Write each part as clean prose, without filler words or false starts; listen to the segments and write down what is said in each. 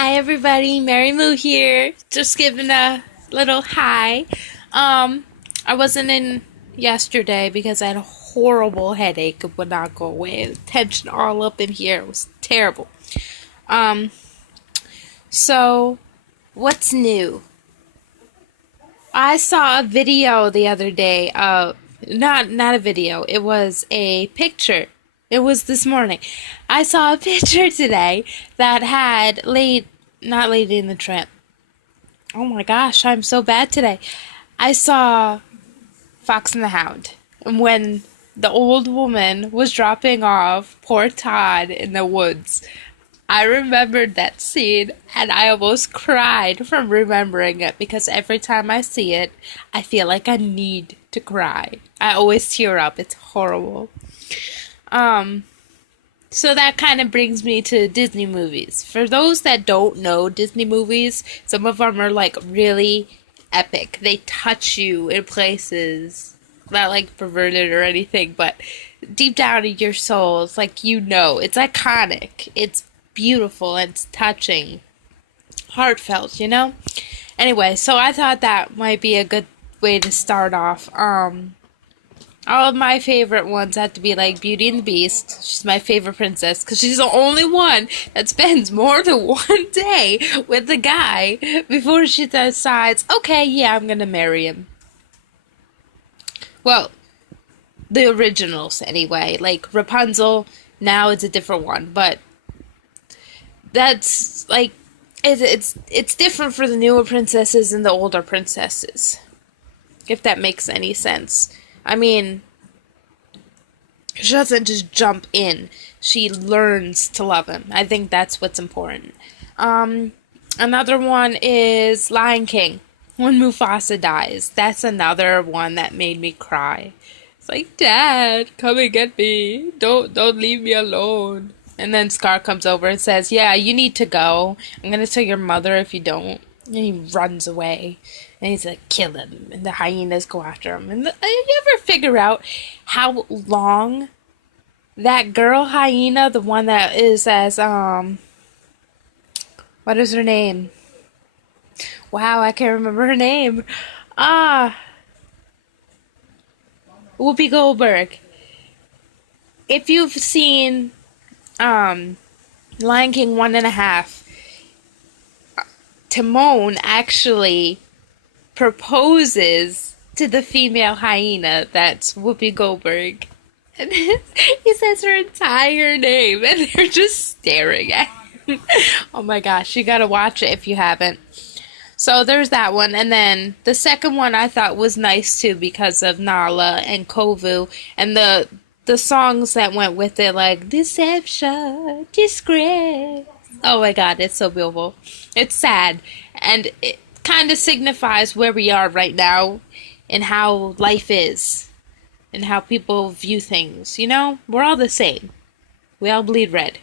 Hi everybody, Mary Lou here. Just giving a little hi. Um, I wasn't in yesterday because I had a horrible headache. It would not go away. Tension all up in here. It was terrible. Um, so what's new? I saw a video the other day of not a video. It was a picture. It was this morning. I saw a picture today that had not Lady in the Tramp. Oh my gosh, I'm so bad today. I saw Fox and the Hound. And when the old woman was dropping off poor Todd in the woods, I remembered that scene and I almost cried from remembering it because every time I see it, I feel like I need to cry. I always tear up. It's horrible. Um, so that kind of brings me to Disney movies. For those that don't know Disney movies, some of them are like really epic. They touch you in places not like perverted or anything, but deep down in your soul, it's like it's iconic. It's beautiful and it's touching, heartfelt. Anyway, so I thought that might be a good way to start off. All of my favorite ones have to be like Beauty and the Beast. She's my favorite princess because she's the only one that spends more than one day with the guy before she decides, okay, yeah, I'm gonna marry him. Well, the originals anyway. Like Rapunzel, now it's a different one, but that's like it's different for the newer princesses and the older princesses, if that makes any sense. I mean, she doesn't just jump in. She learns to love him. I think that's what's important. Another one is Lion King. When Mufasa dies, that's another one that made me cry. It's like, Dad, come and get me. Don't leave me alone. And then Scar comes over and says, yeah, you need to go. I'm gonna tell your mother if you don't. And he runs away. And he's like, kill him. And the hyenas go after him. And you ever figure out how long that girl hyena, the one that is as, what is her name? Wow, I can't remember her name. Whoopi Goldberg. If you've seen, Lion King 1.5, Timon actually proposes to the female hyena that's Whoopi Goldberg. And he says her entire name, and they're just staring at him. Oh my gosh, you gotta watch it if you haven't. So there's that one, and then the second one I thought was nice too because of Nala and Kovu, and the songs that went with it, like Deception, Disgrace. Oh my god, it's so beautiful. It's sad, and it kind of signifies where we are right now and how life is and how people view things. We're all the same. We all bleed red.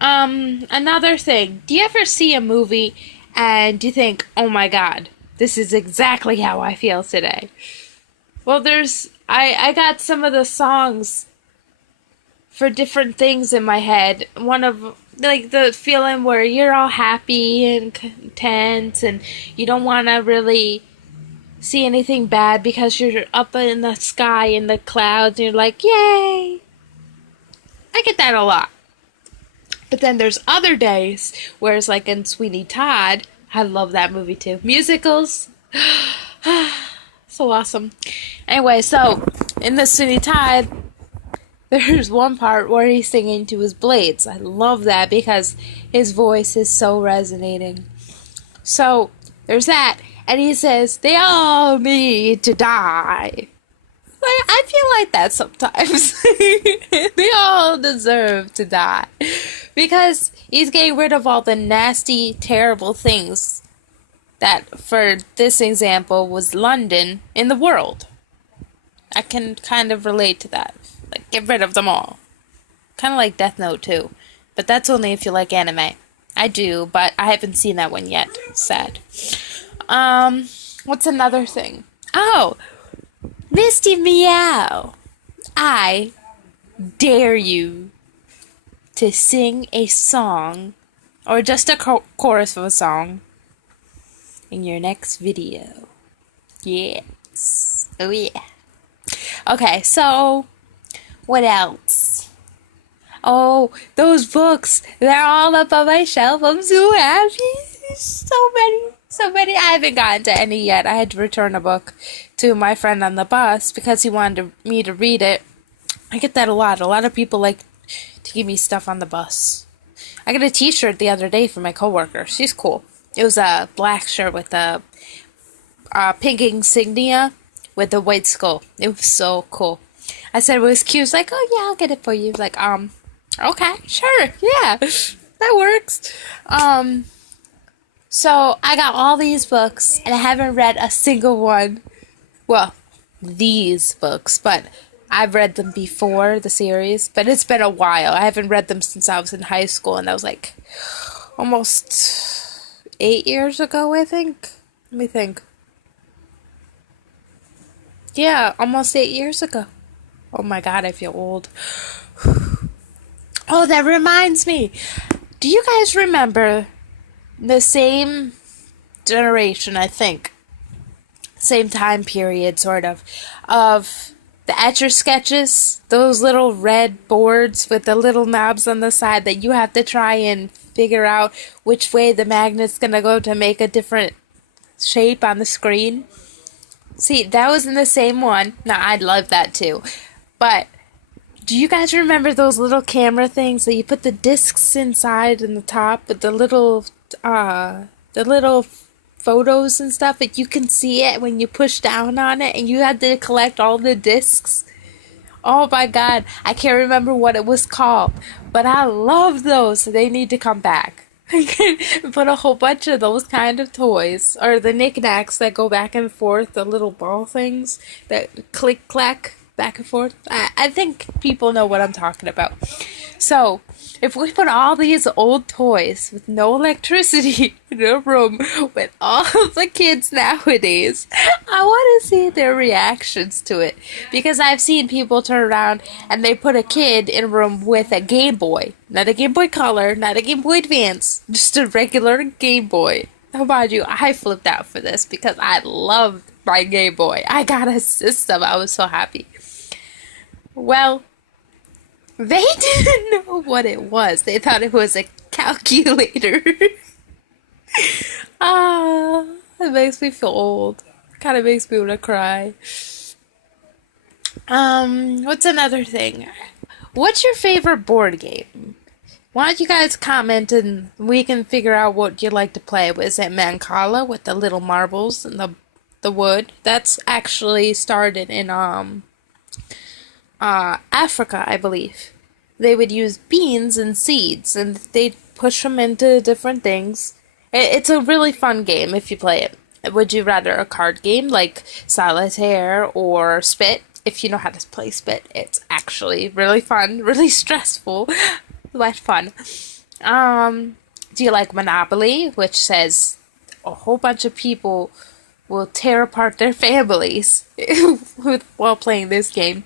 Another thing, do you ever see a movie and you think, oh my god, this is exactly how I feel today? Well, I got some of the songs for different things in my head. One of, like, the feeling where you're all happy and content and you don't want to really see anything bad because you're up in the sky in the clouds and you're like, yay! I get that a lot. But then there's other days where it's like in Sweeney Todd. I love that movie too. Musicals. So awesome. Anyway, so in the Sweeney Todd, there's one part where he's singing to his blades. I love that because his voice is so resonating. So there's that. And he says, they all need to die. Like, I feel like that sometimes. They all deserve to die. Because he's getting rid of all the nasty, terrible things that, for this example, was London in the world. I can kind of relate to that. Like, get rid of them all. Kind of like Death Note, too. But that's only if you like anime. I do, but I haven't seen that one yet. Sad. What's another thing? Oh! Misty Meow! I dare you to sing a song or just a chorus of a song in your next video. Yes. Oh yeah. Okay, so what else? Oh, those books. They're all up on my shelf. I'm so happy. So many. So many. I haven't gotten to any yet. I had to return a book to my friend on the bus because he wanted me to read it. I get that a lot. A lot of people like to give me stuff on the bus. I got a t-shirt the other day from my coworker. She's cool. It was a black shirt with a pink insignia with a white skull. It was so cool. I said it was cute. She's like, oh yeah, I'll get it for you. Like, okay, sure, yeah, that works. So I got all these books, and I haven't read a single one. Well, these books, but I've read them before, the series, but it's been a while. I haven't read them since I was in high school, and that was like almost 8 years ago, I think. Let me think. Yeah, almost 8 years ago. Oh my god, I feel old. Oh, that reminds me. Do you guys remember the same generation, I think, same time period, sort of the Etch-a-Sketches? Those little red boards with the little knobs on the side that you have to try and figure out which way the magnet's gonna go to make a different shape on the screen. See, that was in the same one. Now, I love that too. But do you guys remember those little camera things that you put the discs inside in the top with the little photos and stuff, but you can see it when you push down on it, and you had to collect all the discs? Oh my god, I can't remember what it was called, but I love those. They need to come back. Put a whole bunch of those kind of toys, or the knickknacks that go back and forth, the little ball things that click clack back and forth. I think people know what I'm talking about. So, if we put all these old toys with no electricity in a room with all of the kids nowadays, I want to see their reactions to it. Because I've seen people turn around and they put a kid in a room with a Game Boy. Not a Game Boy Color, not a Game Boy Advance, just a regular Game Boy. How about you? I flipped out for this because I loved my Game Boy. I got a system. I was so happy. Well, they didn't know what it was. They thought it was a calculator. It makes me feel old. Kind of makes me want to cry. What's another thing? What's your favorite board game? Why don't you guys comment and we can figure out what you like to play. Was it Mancala with the little marbles and the wood? That's actually started in Africa, I believe. They would use beans and seeds, and they'd push them into different things. It's a really fun game if you play it. Would you rather a card game like Solitaire or Spit? If you know how to play Spit, it's actually really fun, really stressful, but fun. Do you like Monopoly, which says a whole bunch of people will tear apart their families while playing this game?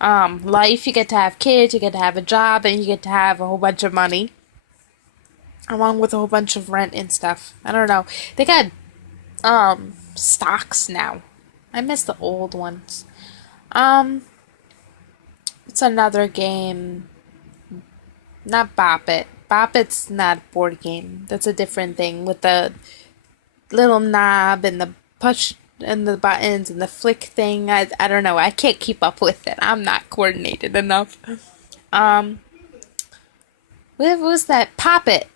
Life, you get to have kids, you get to have a job, and you get to have a whole bunch of money, along with a whole bunch of rent and stuff. I don't know. They got, stocks now. I miss the old ones. It's another game. Not Bop It. Bop It's not a board game. That's a different thing with the little knob and the push and the buttons and the flick thing. I don't know. I can't keep up with it. I'm not coordinated enough. What was that? Pop It.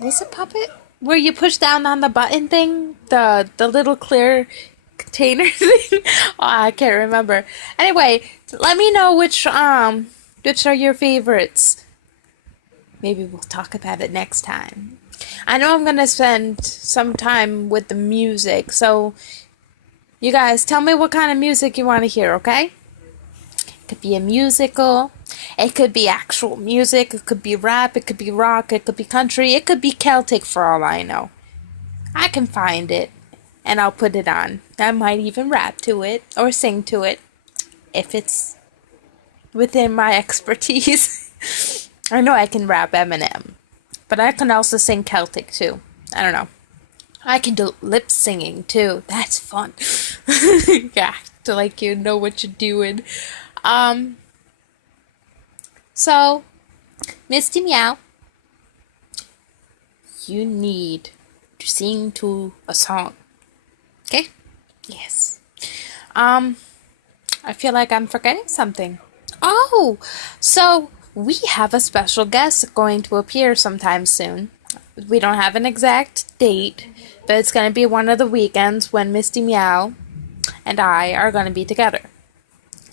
Was it Pop It? Where you push down on the button thing? The little clear container thing? Oh, I can't remember. Anyway, let me know which are your favorites. Maybe we'll talk about it next time. I know I'm gonna spend some time with the music, so you guys tell me what kind of music you want to hear, okay? It could be a musical, it could be actual music, it could be rap, it could be rock, it could be country, it could be Celtic for all I know. I can find it, and I'll put it on. I might even rap to it, or sing to it, if it's within my expertise. I know I can rap Eminem. But I can also sing Celtic too. I don't know. I can do lip singing too. That's fun. Yeah, to like you know what you're doing. Um, so Misty Meow, you need to sing to a song. Okay? Yes. I feel like I'm forgetting something. Oh, so we have a special guest going to appear sometime soon. We don't have an exact date, but it's going to be one of the weekends when Misty Meow and I are going to be together.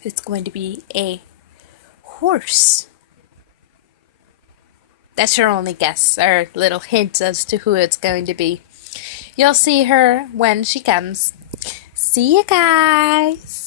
It's going to be a horse. That's your only guess, or little hint as to who it's going to be. You'll see her when she comes. See you guys!